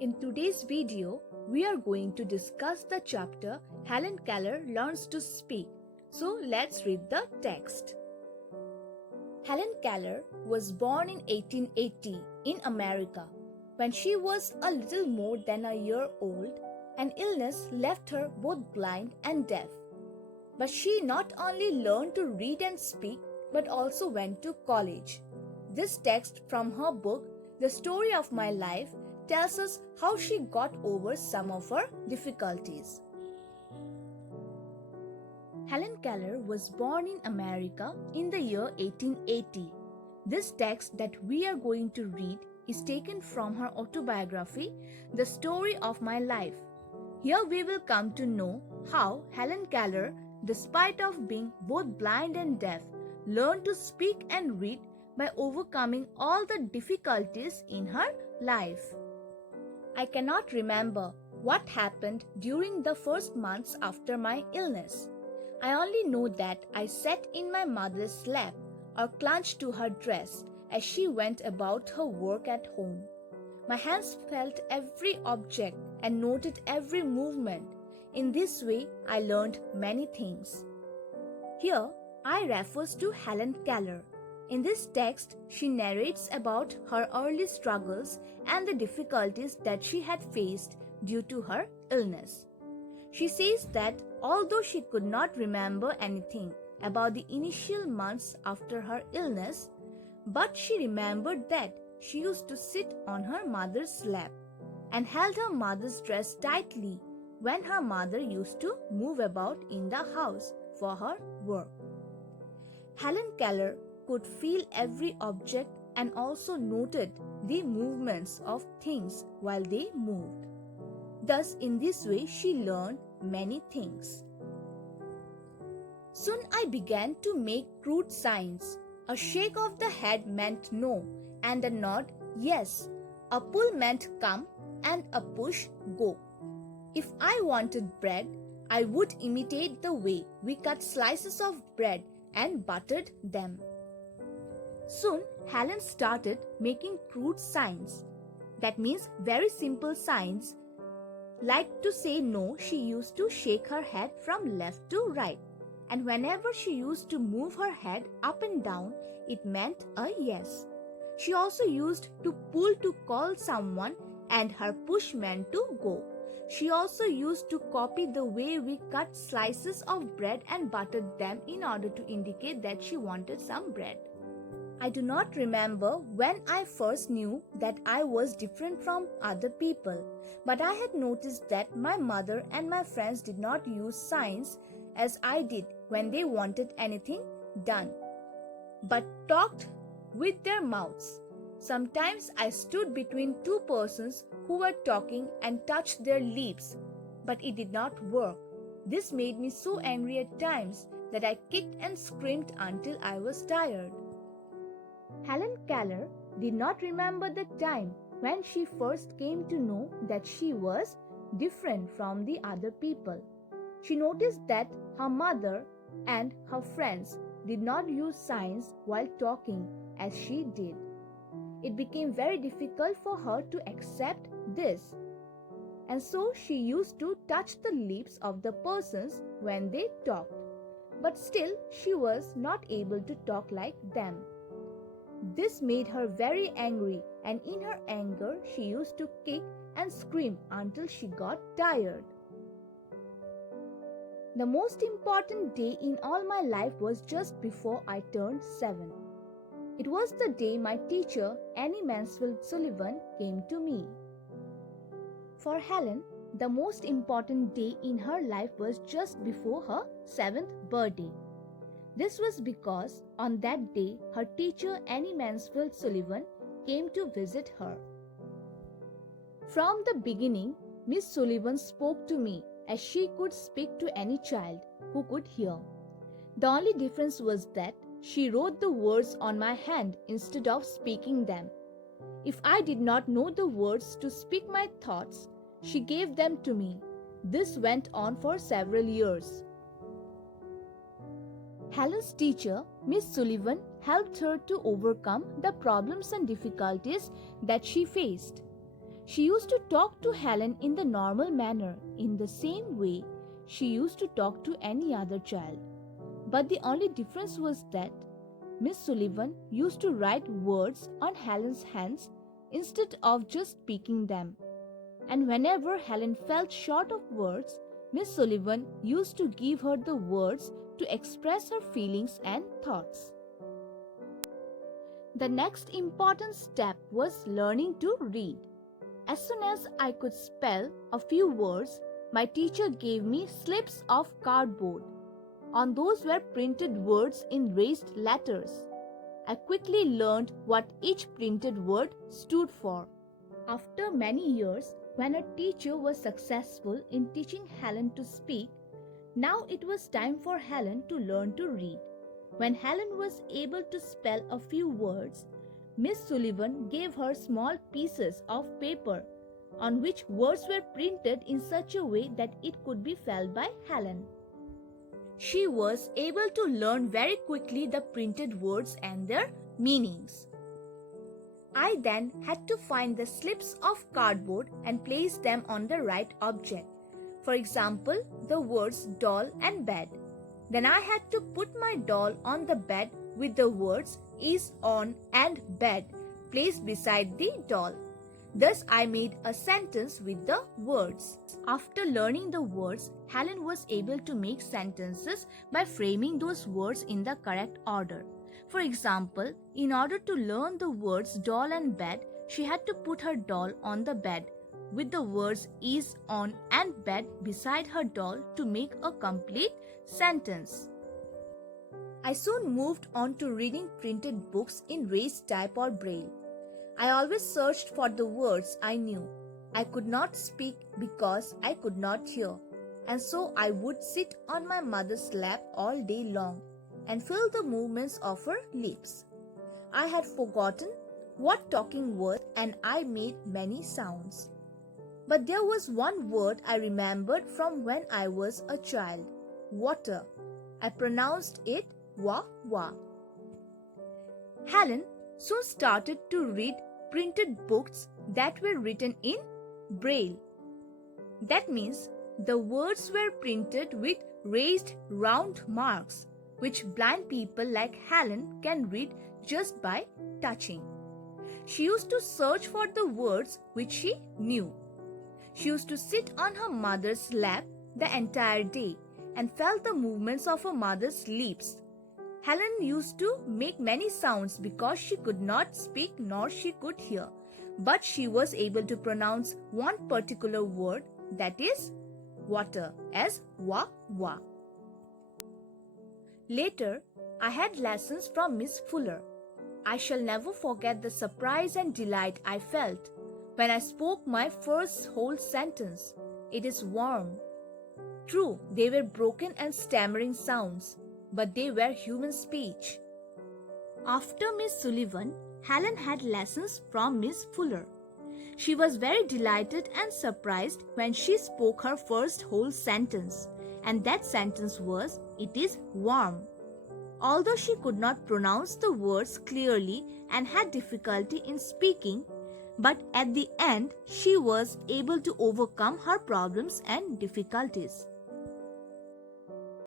In today's video, we are going to discuss the chapter Helen Keller Learns to Speak. So let's read the text. Helen Keller was born in 1880 in America. When she was a little more than a year old, an illness left her both blind and deaf. But she not only learned to read and speak, but also went to college. This text from her book, The Story of My Life, tells us how she got over some of her difficulties. Helen Keller was born in America in the year 1880. This text that we are going to read is taken from her autobiography, The Story of My Life. Here we will come to know how Helen Keller, despite of being both blind and deaf, learned to speak and read by overcoming all the difficulties in her life. I cannot remember what happened during the first months after my illness. I only know that I sat in my mother's lap or clutched to her dress as she went about her work at home. My hands felt every object and noted every movement. In this way, I learned many things. Here, I refers to Helen Keller. In this text, she narrates about her early struggles and the difficulties that she had faced due to her illness. She says that although she could not remember anything about the initial months after her illness, but she remembered that she used to sit on her mother's lap and held her mother's dress tightly when her mother used to move about in the house for her work. Helen Keller could feel every object and also noted the movements of things while they moved. Thus, in this way, she learned many things. Soon I began to make crude signs. A shake of the head meant no, and a nod yes. A pull meant come, and a push go. If I wanted bread, I would imitate the way we cut slices of bread and buttered them. Soon, Helen started making crude signs. That means very simple signs. Like to say no, she used to shake her head from left to right. And whenever she used to move her head up and down, it meant a yes. She also used to pull to call someone, and her push meant to go. She also used to copy the way we cut slices of bread and buttered them in order to indicate that she wanted some bread. I do not remember when I first knew that I was different from other people, but I had noticed that my mother and my friends did not use signs as I did when they wanted anything done, but talked with their mouths. Sometimes I stood between two persons who were talking and touched their lips, but it did not work. This made me so angry at times that I kicked and screamed until I was tired. Helen Keller did not remember the time when she first came to know that she was different from the other people. She noticed that her mother and her friends did not use signs while talking as she did. It became very difficult for her to accept this, and so she used to touch the lips of the persons when they talked, but still she was not able to talk like them. This made her very angry, and in her anger she used to kick and scream until she got tired. The most important day in all my life was just before I turned 7. It was the day my teacher, Annie Mansfield Sullivan, came to me. For Helen, the most important day in her life was just before her 7th birthday. This was because on that day, her teacher, Annie Mansfield Sullivan, came to visit her. From the beginning, Miss Sullivan spoke to me as she could speak to any child who could hear. The only difference was that she wrote the words on my hand instead of speaking them. If I did not know the words to speak my thoughts, she gave them to me. This went on for several years. Helen's teacher, Miss Sullivan, helped her to overcome the problems and difficulties that she faced. She used to talk to Helen in the normal manner, in the same way she used to talk to any other child. But the only difference was that Miss Sullivan used to write words on Helen's hands instead of just speaking them. And whenever Helen felt short of words, Miss Sullivan used to give her the words to express her feelings and thoughts. The next important step was learning to read. As soon as I could spell a few words, my teacher gave me slips of cardboard. On those were printed words in raised letters. I quickly learned what each printed word stood for. After many years, when a teacher was successful in teaching Helen to speak, now it was time for Helen to learn to read. When Helen was able to spell a few words, Miss Sullivan gave her small pieces of paper on which words were printed in such a way that it could be felt by Helen. She was able to learn very quickly the printed words and their meanings. I then had to find the slips of cardboard and place them on the right object. For example, the words doll and bed. Then I had to put my doll on the bed with the words is on and bed placed beside the doll. Thus I made a sentence with the words. After learning the words, Helen was able to make sentences by framing those words in the correct order. For example, in order to learn the words doll and bed, she had to put her doll on the bed with the words is on and bed beside her doll to make a complete sentence. I soon moved on to reading printed books in raised type or braille. I always searched for the words I knew. I could not speak because I could not hear, and so I would sit on my mother's lap all day long and feel the movements of her lips. I had forgotten what talking was and I made many sounds. But there was one word I remembered from when I was a child: water. I pronounced it wa-wa. Helen soon started to read printed books that were written in braille. That means the words were printed with raised round marks, which blind people like Helen can read just by touching. She used to search for the words which she knew. She used to sit on her mother's lap the entire day and felt the movements of her mother's lips. Helen used to make many sounds because she could not speak nor she could hear, but she was able to pronounce one particular word, that is water, as wa-wa. Later, I had lessons from Miss Fuller. I shall never forget the surprise and delight I felt when I spoke my first whole sentence. It is warm. True, they were broken and stammering sounds, but they were human speech. After Miss Sullivan, Helen had lessons from Miss Fuller. She was very delighted and surprised when she spoke her first whole sentence, and that sentence was, "It is warm." Although she could not pronounce the words clearly and had difficulty in speaking, but at the end she was able to overcome her problems and difficulties.